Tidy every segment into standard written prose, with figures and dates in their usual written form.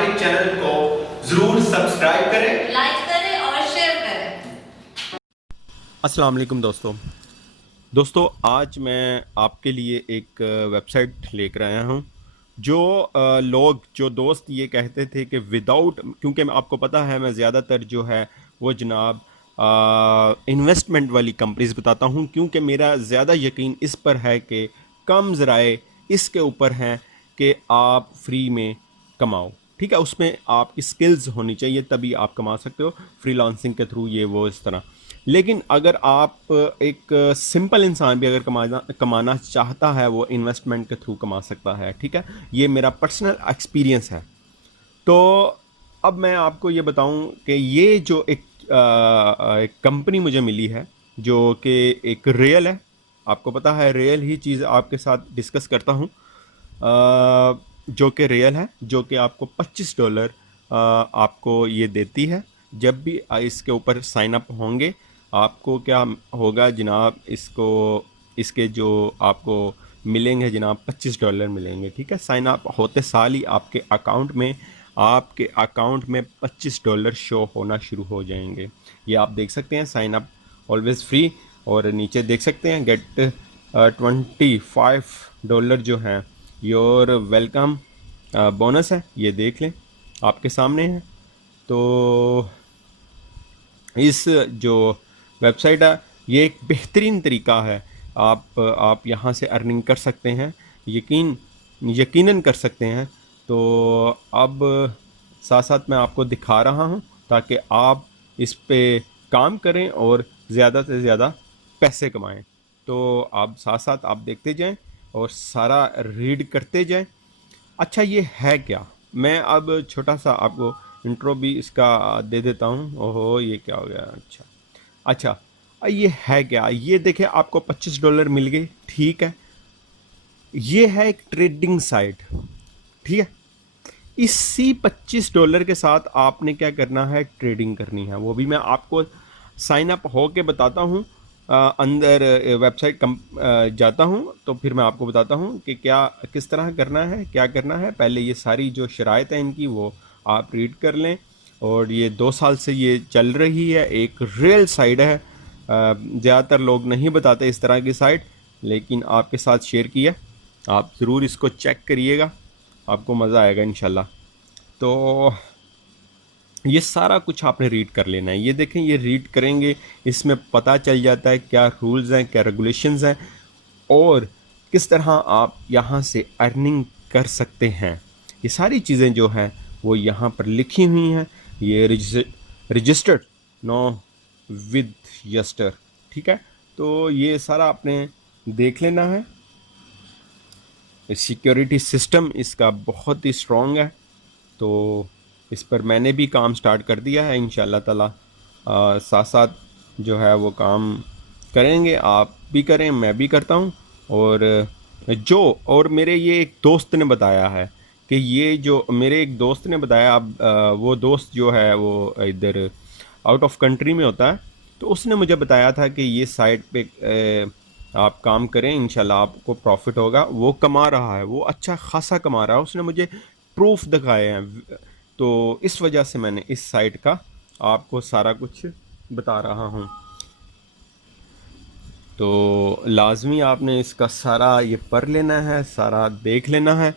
हमारे चैनल को जरूर सब्सक्राइब करें, लाइक करें और शेयर करें। अस्सलाम वालेकुम दोस्तों, आज मैं आपके लिए एक वेबसाइट लेकर आया हूँ जो जो दोस्त ये कहते थे कि विदाउट, क्योंकि मैं आपको पता है मैं ज़्यादातर जो है वो जनाब इन्वेस्टमेंट वाली कंपनीज बताता हूँ, क्योंकि मेरा ज़्यादा यकीन इस पर है कि कम ज़राए इसके ऊपर हैं कि आप फ्री में कमाओ। ठीक है, उसमें आपकी स्किल्स होनी चाहिए तभी आप कमा सकते हो, फ्रीलांसिंग के थ्रू ये वो इस तरह। लेकिन अगर आप एक सिंपल इंसान भी अगर कमाना चाहता है वो इन्वेस्टमेंट के थ्रू कमा सकता है। ठीक है, ये मेरा पर्सनल एक्सपीरियंस है। तो अब मैं आपको ये बताऊं कि ये जो एक कंपनी मुझे मिली है जो कि एक रियल है, आपको पता है रियल ही चीज़ आपके साथ डिस्कस करता हूं, जो कि रियल है, जो कि आपको $25 आपको ये देती है जब भी इसके ऊपर साइन अप होंगे। आपको क्या होगा जनाब, इसके जो आपको मिलेंगे जनाब $25 मिलेंगे। ठीक है, साइन अप होते साल ही आपके अकाउंट में $25 शो होना शुरू हो जाएंगे। ये आप देख सकते हैं, साइन अप ऑलवेज फ्री, और नीचे देख सकते हैं गेट $25 जो हैं योर वेलकम बोनस है, ये देख लें आपके सामने है। तो इस जो वेबसाइट है ये एक बेहतरीन तरीका है, आप यहाँ से अर्निंग कर सकते हैं, यकीनन कर सकते हैं। तो अब साथ साथ मैं आपको दिखा रहा हूँ ताकि आप इस पे काम करें और ज़्यादा से ज़्यादा पैसे कमाएं। तो आप साथ साथ आप देखते जाएं और सारा रीड करते जाएं। अच्छा, ये है क्या, मैं अब छोटा सा आपको इंट्रो भी इसका दे देता हूँ। ओहो, ये क्या हो गया। अच्छा, ये है क्या, ये देखिए आपको $25 मिल गए। ठीक है, ये है एक ट्रेडिंग साइट। ठीक है, इसी $25 के साथ आपने क्या करना है, ट्रेडिंग करनी है। वो भी मैं आपको साइन अप हो के बताता हूँ, अंदर वेबसाइट जाता हूँ तो फिर मैं आपको बताता हूँ कि किस तरह करना है, क्या करना है। पहले ये सारी जो शराइत है इनकी वो आप रीड कर लें। और ये 2 साल से ये चल रही है, एक रियल साइट है। ज़्यादातर लोग नहीं बताते इस तरह की साइट, लेकिन आपके साथ शेयर किया। आप ज़रूर इसको चेक करिएगा, आपको मज़ा आएगा इंशाल्लाह। तो ये सारा कुछ आपने रीड कर लेना है। ये देखें, ये रीड करेंगे, इसमें पता चल जाता है क्या रूल्स हैं, क्या रेगुलेशंस हैं, और किस तरह आप यहाँ से अर्निंग कर सकते हैं। ये सारी चीज़ें जो हैं वो यहाँ पर लिखी हुई हैं। ये रजिस्टर्ड नो विद यस्टर। ठीक है, तो ये सारा आपने देख लेना है। सिक्योरिटी सिस्टम इसका बहुत ही स्ट्रॉन्ग है, तो इस पर मैंने भी काम स्टार्ट कर दिया है इंशाल्लाह ताला। साथ साथ जो है वो काम करेंगे, आप भी करें, मैं भी करता हूँ। और मेरे ये एक दोस्त ने बताया है कि ये जो मेरे एक दोस्त ने बताया, अब वो दोस्त जो है वो इधर आउट ऑफ कंट्री में होता है, तो उसने मुझे बताया था कि ये साइट पे आप काम करें, इंशाल्लाह आपको प्रॉफिट होगा। वो कमा रहा है, वो अच्छा खासा कमा रहा है, उसने मुझे प्रूफ दिखाए हैं। तो इस वजह से मैंने इस साइट का आपको सारा कुछ बता रहा हूँ। तो लाजमी आपने इसका सारा ये पढ़ लेना है, सारा देख लेना है,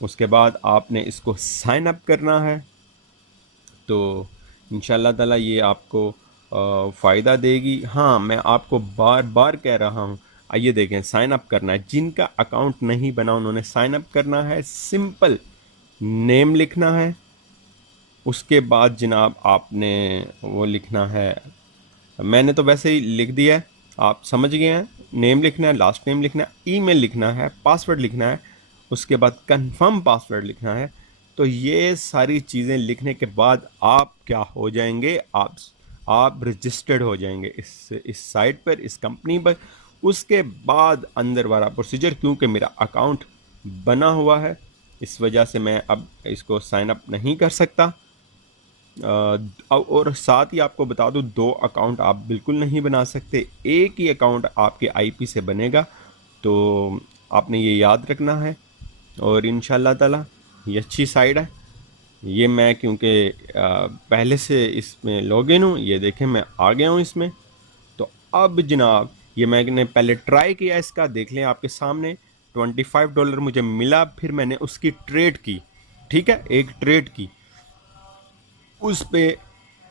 उसके बाद आपने इसको साइन अप करना है। तो इंशाल्लाह ताला ये आपको फ़ायदा देगी। हाँ, मैं आपको बार बार कह रहा हूँ, आइए देखें, साइन अप करना है। जिनका अकाउंट नहीं बना उन्होंने साइन अप करना है। सिंपल नेम लिखना है, उसके बाद जनाब आपने वो लिखना है, मैंने तो वैसे ही लिख दिया है, आप समझ गए हैं। नेम लिखना है, लास्ट नेम लिखना है, ईमेल लिखना है, पासवर्ड लिखना है, उसके बाद कंफर्म पासवर्ड लिखना है। तो ये सारी चीज़ें लिखने के बाद आप क्या हो जाएंगे, आप रजिस्टर्ड हो जाएंगे इस साइट पर, इस कंपनी पर। उसके बाद अंदर वाला प्रोसीजर, क्योंकि मेरा अकाउंट बना हुआ है इस वजह से मैं अब इसको साइन अप नहीं कर सकता। और साथ ही आपको बता दूं, 2 अकाउंट आप बिल्कुल नहीं बना सकते, एक ही अकाउंट आपके आईपी से बनेगा। तो आपने ये याद रखना है, और इंशाल्लाह ताला ये अच्छी साइट है, ये मैं क्योंकि पहले से इसमें लॉगिन हूँ, ये देखें मैं आ गया हूँ इसमें। तो अब जनाब ये मैंने पहले ट्राई किया इसका, देख लें आपके सामने $25 मुझे मिला, फिर मैंने उसकी ट्रेड की, ठीक है, एक ट्रेड की, उस पे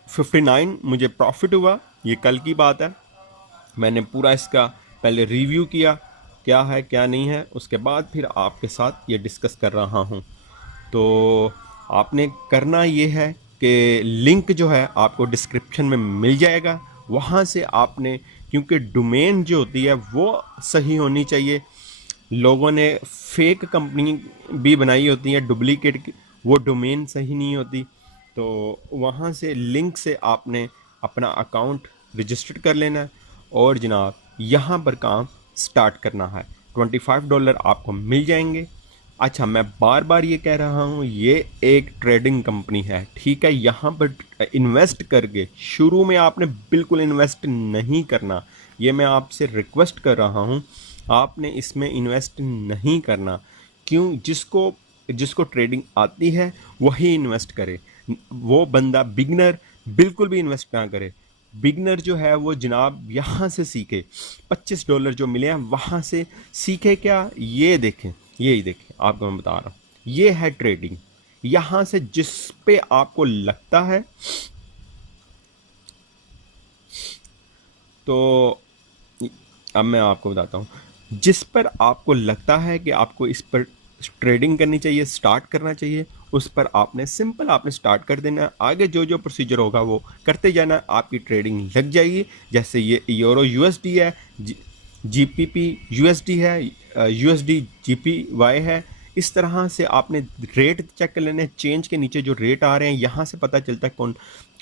59 मुझे प्रॉफिट हुआ। ये कल की बात है। मैंने पूरा इसका पहले रिव्यू किया, क्या है क्या नहीं है, उसके बाद फिर आपके साथ ये डिस्कस कर रहा हूँ। तो आपने करना ये है कि लिंक जो है आपको डिस्क्रिप्शन में मिल जाएगा, वहाँ से आपने, क्योंकि डोमेन जो होती है वो सही होनी चाहिए। लोगों ने फेक कंपनी भी बनाई होती है, डुप्लीकेट, वो डोमेन सही नहीं होती। तो वहाँ से लिंक से आपने अपना अकाउंट रजिस्टर कर लेना है और जनाब यहाँ पर काम स्टार्ट करना है। $25 आपको मिल जाएंगे। अच्छा, मैं बार बार ये कह रहा हूँ, ये एक ट्रेडिंग कंपनी है, ठीक है। यहाँ पर इन्वेस्ट करके शुरू में आपने बिल्कुल इन्वेस्ट नहीं करना, ये मैं आपसे रिक्वेस्ट कर रहा हूँ, आपने इसमें इन्वेस्ट नहीं करना। क्यों? जिसको जिसको ट्रेडिंग आती है वही इन्वेस्ट करे, वो बंदा बिगनर बिल्कुल भी इन्वेस्ट ना करे। बिगनर जो है वो जनाब यहाँ से सीखे, $25 जो मिले हैं वहाँ से सीखे। क्या? ये देखें, यही देखें, आपको मैं बता रहा हूँ, ये है ट्रेडिंग। यहाँ से जिस पे आपको लगता है, तो अब मैं आपको बताता हूँ, जिस पर आपको लगता है कि आपको इस पर ट्रेडिंग करनी चाहिए, स्टार्ट करना चाहिए, उस पर आपने सिंपल आपने स्टार्ट कर देना है। आगे जो जो प्रोसीजर होगा वो करते जाना, आपकी ट्रेडिंग लग जाएगी। जैसे ये यूरो यूएसडी है, जीपीपी यूएसडी है, यूएसडी जीपीवाई है। इस तरह से आपने रेट चेक कर लेने, चेंज के नीचे जो रेट आ रहे हैं यहाँ से पता चलता है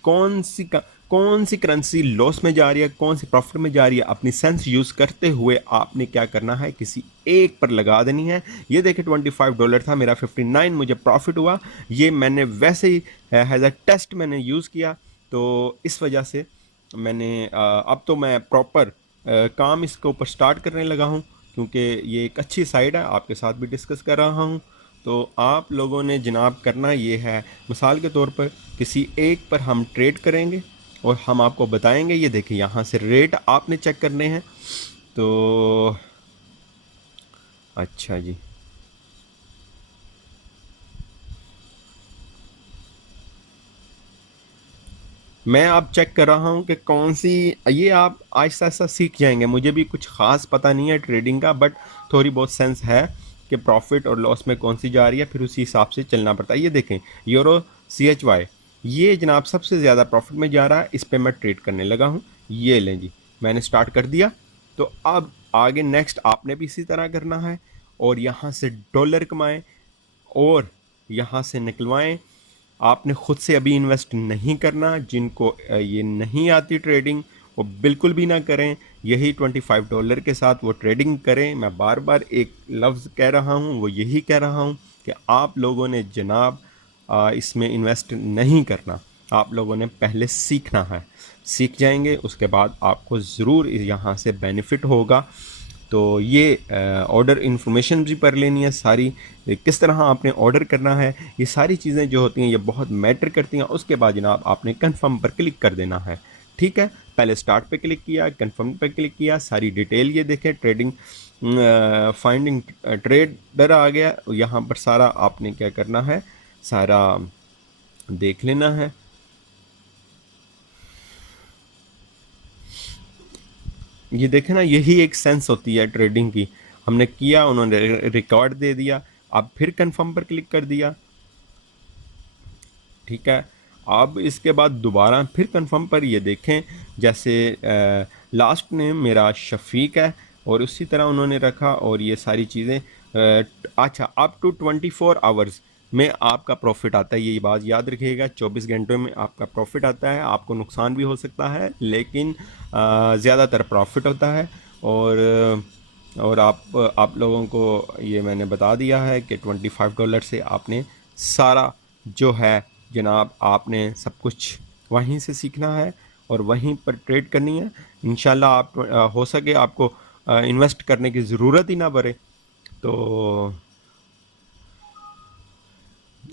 कौन सी करेंसी लॉस में जा रही है, कौन सी प्रॉफिट में जा रही है। अपनी सेंस यूज़ करते हुए आपने क्या करना है, किसी एक पर लगा देनी है। ये देखिए $25 था मेरा, 59 मुझे प्रॉफिट हुआ। ये मैंने वैसे ही एज अ टेस्ट मैंने यूज़ किया, तो इस वजह से मैंने अब तो मैं प्रॉपर काम इसके ऊपर स्टार्ट करने लगा हूँ, क्योंकि ये एक अच्छी साइड है, आपके साथ भी डिस्कस कर रहा हूँ। तो आप लोगों ने जनाब करना ये है, मिसाल के तौर पर किसी एक पर हम ट्रेड करेंगे और हम आपको बताएंगे। ये देखिए यहाँ से रेट आपने चेक करने हैं। तो अच्छा जी, मैं अब चेक कर रहा हूँ कि कौन सी, ये आप आहिस्ता आहिस्ता सीख जाएंगे। मुझे भी कुछ ख़ास पता नहीं है ट्रेडिंग का, बट थोड़ी बहुत सेंस है कि प्रॉफिट और लॉस में कौन सी जा रही है, फिर उसी हिसाब से चलना पड़ता है। ये देखें यूरो CHY, ये जनाब सबसे ज़्यादा प्रॉफिट में जा रहा है, इस पर मैं ट्रेड करने लगा हूँ। ये लें जी, मैंने स्टार्ट कर दिया। तो अब आगे नेक्स्ट आपने भी इसी तरह करना है, और यहाँ से डॉलर कमाएँ और यहाँ से निकलवाएं। आपने ख़ुद से अभी इन्वेस्ट नहीं करना। जिनको ये नहीं आती ट्रेडिंग, वो बिल्कुल भी ना करें। यही $25 के साथ वो ट्रेडिंग करें। मैं बार बार एक लफ्ज़ कह रहा हूँ, वो यही कह रहा हूँ कि आप लोगों ने जनाब इसमें इन्वेस्ट नहीं करना। आप लोगों ने पहले सीखना है, सीख जाएंगे उसके बाद आपको ज़रूर यहाँ से बेनिफिट होगा। तो ये ऑर्डर इन्फॉर्मेशन भी पढ़ लेनी है सारी, किस तरह आपने ऑर्डर करना है, ये सारी चीज़ें जो होती हैं ये बहुत मैटर करती हैं। उसके बाद जनाब आपने कंफर्म पर क्लिक कर देना है, ठीक है। पहले स्टार्ट पे क्लिक किया, कंफर्म पे क्लिक किया, सारी डिटेल ये देखें, ट्रेडिंग फाइंडिंग ट्रेडर आ गया। यहाँ पर सारा आपने क्या करना है, सारा देख लेना है। ये देखें ना, यही एक सेंस होती है ट्रेडिंग की। हमने किया, उन्होंने रिकॉर्ड दे दिया, अब फिर कंफर्म पर क्लिक कर दिया, ठीक है। अब इसके बाद दोबारा फिर कंफर्म पर, ये देखें जैसे लास्ट नेम मेरा शफीक है और उसी तरह उन्होंने रखा, और ये सारी चीज़ें। अच्छा, अप टू 24 आवर्स में आपका प्रॉफिट आता है, ये बात याद रखिएगा। 24 घंटों में आपका प्रॉफिट आता है। आपको नुकसान भी हो सकता है, लेकिन ज़्यादातर प्रॉफिट होता है। और आप लोगों को ये मैंने बता दिया है कि $25 से आपने सारा जो है जनाब, आपने सब कुछ वहीं से सीखना है और वहीं पर ट्रेड करनी है। इंशाल्लाह आप हो सके आपको इन्वेस्ट करने की ज़रूरत ही ना पड़े। तो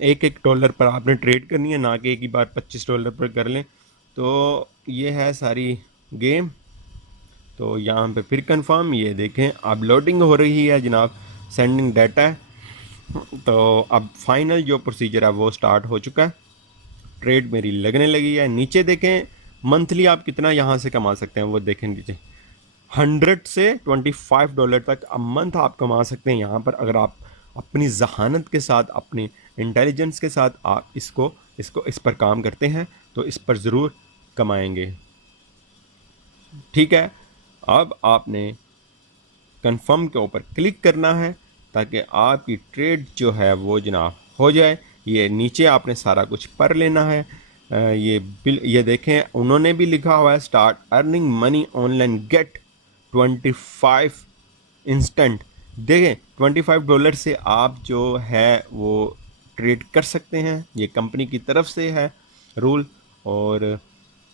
एक एक डॉलर पर आपने ट्रेड करनी है, ना कि एक ही बार $25 पर कर लें। तो ये है सारी गेम। तो यहाँ पे फिर कंफर्म, ये देखें अब लोडिंग हो रही है जनाब, सेंडिंग डाटा है। तो अब फाइनल जो प्रोसीजर है वो स्टार्ट हो चुका है, ट्रेड मेरी लगने लगी है। नीचे देखें मंथली आप कितना यहाँ से कमा सकते हैं, वो देखें नीचे 100 से $25 तक अ मंथ आप कमा सकते हैं यहाँ पर, अगर आप अपनी जहानत के साथ, अपनी इंटेलिजेंस के साथ आप इसको इसको इस पर काम करते हैं तो इस पर ज़रूर कमाएंगे। ठीक है, अब आपने कंफर्म के ऊपर क्लिक करना है ताकि आपकी ट्रेड जो है वो जनाब हो जाए। ये नीचे आपने सारा कुछ पढ़ लेना है। ये देखें उन्होंने भी लिखा हुआ है start earning money online get 25 instant. देखें $25 से आप जो है वो ट्रेड कर सकते हैं, ये कंपनी की तरफ से है रूल। और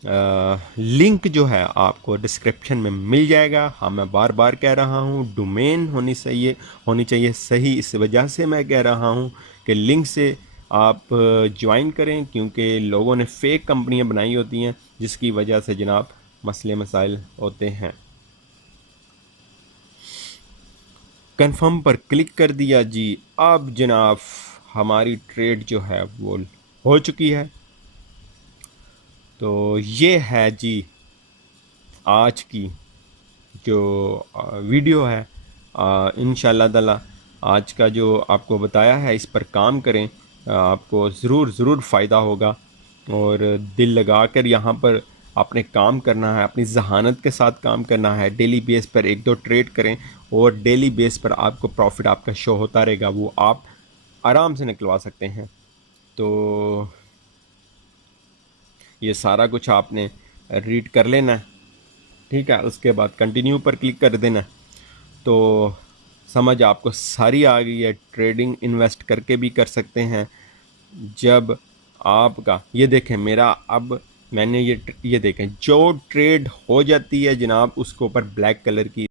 लिंक जो है आपको डिस्क्रिप्शन में मिल जाएगा। हाँ, मैं बार बार कह रहा हूँ डोमेन होनी चाहिए सही, इस वजह से मैं कह रहा हूँ कि लिंक से आप ज्वाइन करें, क्योंकि लोगों ने फेक कंपनियाँ बनाई होती हैं जिसकी वजह से जनाब मसले मसाइल होते हैं। कंफर्म पर क्लिक कर दिया जी। अब जनाब हमारी ट्रेड जो है वो हो चुकी है। तो ये है जी आज की जो वीडियो है। इंशाल्लाह ताला आज का जो आपको बताया है इस पर काम करें, आपको ज़रूर फ़ायदा होगा। और दिल लगा कर यहाँ पर आपने काम करना है, अपनी जहानत के साथ काम करना है। डेली बेस पर 1-2 ट्रेड करें और डेली बेस पर आपको प्रॉफिट आपका शो होता रहेगा, वो आप आराम से निकलवा सकते हैं। तो ये सारा कुछ आपने रीड कर लेना है, ठीक है। उसके बाद कंटिन्यू पर क्लिक कर देना, तो समझ आपको सारी आ गई है। ट्रेडिंग इन्वेस्ट करके भी कर सकते हैं। जब आपका ये देखें मेरा, अब मैंने ये देखें जो ट्रेड हो जाती है जनाब उसके ऊपर ब्लैक कलर की